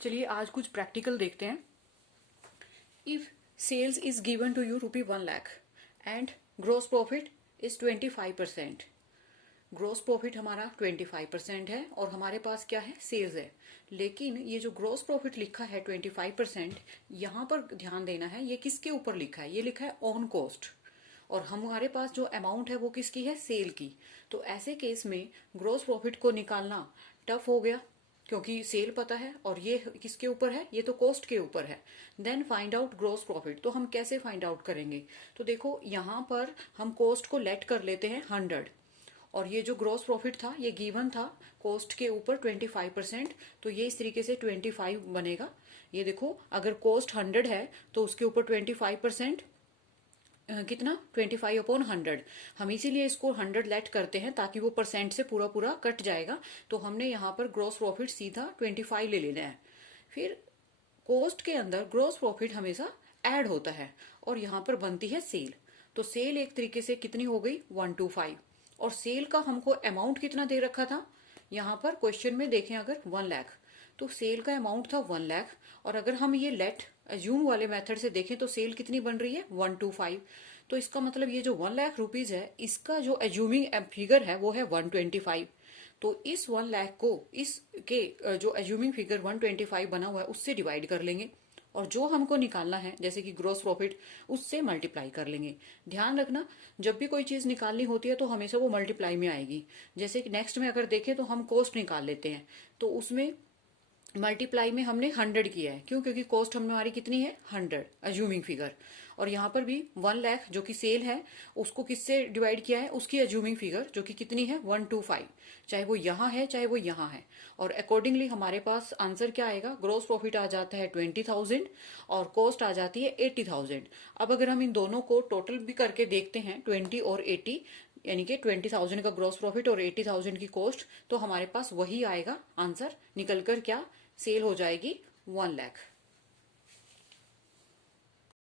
चलिए आज कुछ प्रैक्टिकल देखते हैं। If sales is given to you ₹1,00,000 and gross profit is 25%। Gross profit हमारा 25% है और हमारे पास क्या है, सेल्स है। लेकिन ये जो ग्रोस प्रॉफिट लिखा है 25%, यहां पर ध्यान देना है ये किसके ऊपर लिखा है, ये लिखा है ऑन कॉस्ट। और हमारे पास जो अमाउंट है वो किसकी है, सेल की। तो ऐसे केस में ग्रोस प्रॉफिट को निकालना टफ हो गया क्योंकि सेल पता है और ये किसके ऊपर है, ये तो कॉस्ट के ऊपर है। Then find out gross profit. तो हम कैसे फाइंड आउट करेंगे, तो देखो यहां पर हम कॉस्ट को लेट कर लेते हैं 100 और ये जो ग्रोस प्रॉफिट था ये गिवन था कॉस्ट के ऊपर 25%। तो ये इस तरीके से 25 बनेगा। ये देखो अगर कॉस्ट 100 है तो उसके ऊपर 25% कितना, 25/100। हम इसीलिए इसको 100 लेट करते हैं ताकि वो परसेंट से पूरा पूरा कट जाएगा। तो हमने यहाँ पर ग्रोस प्रॉफिट सीधा 25 ले लेना है। फिर कॉस्ट के अंदर ग्रोस प्रॉफिट हमेशा ऐड होता है और यहाँ पर बनती है सेल। तो सेल एक तरीके से कितनी हो गई, 125। और सेल का हमको अमाउंट कितना दे रखा था, यहाँ पर क्वेश्चन में देखें अगर 1,00,000, तो सेल का अमाउंट था 1,00,000। और अगर हम ये लेट अज्यूम वाले मेथड से देखें तो सेल कितनी बन रही है, 125। तो इसका मतलब ये जो 1,00,000 रुपीज है इसका जो अज्यूमिंग फिगर है वो है 125। तो इस 1,00,000 को इसके जो अज्यूमिंग फिगर 125 बना हुआ है उससे डिवाइड कर लेंगे और जो हमको निकालना है जैसे कि ग्रोस प्रॉफिट उससे मल्टीप्लाई कर लेंगे। ध्यान रखना जब भी कोई चीज निकालनी होती है तो हमेशा वो मल्टीप्लाई में आएगी। जैसे कि नेक्स्ट में अगर देखें तो हम कॉस्ट निकाल लेते हैं तो उसमें मल्टीप्लाई में हमने 100 किया है, क्यों, क्योंकि कॉस्ट हमारी कितनी है, 100 अज्यूमिंग फिगर। और यहाँ पर भी 1,00,000 जो कि सेल है उसको किससे डिवाइड किया है, उसकी अज्यूमिंग फिगर जो कि कितनी है, 125। चाहे वो यहाँ है चाहे वो यहाँ है। और अकॉर्डिंगली हमारे पास आंसर क्या आएगा, ग्रोस प्रॉफिट आ जाता है 20,000 और कॉस्ट आ जाती है 80,000। अब अगर हम इन दोनों को टोटल भी करके देखते हैं 20 और 80, यानी कि 20,000 का ग्रोस प्रॉफिट और 80,000 की कॉस्ट, तो हमारे पास वही आएगा आंसर निकलकर, क्या, सेल हो जाएगी 1,00,000।